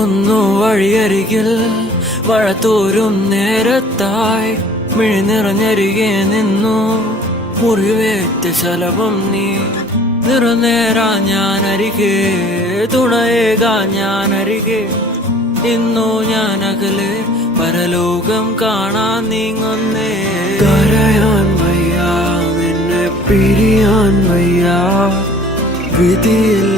ഓർക്കുന്നു വഴിയരികിൽ വഴത്തോരും നേരത്തായി മിഴി നിറഞ്ഞരികെ നിന്നു മുറിവേറ്റ ശലഭം നീ നിറനേരാ ഞാനരികെ തുണയേകാ ഞാനരികെ ഇന്നു ഞാൻ അകലെ പരലോകം കാണാൻ നീങ്ങുന്നേ കരയാൻ വയ്യ നിന്നെ പിരിയാൻ വയ്യ വിധിയിൽ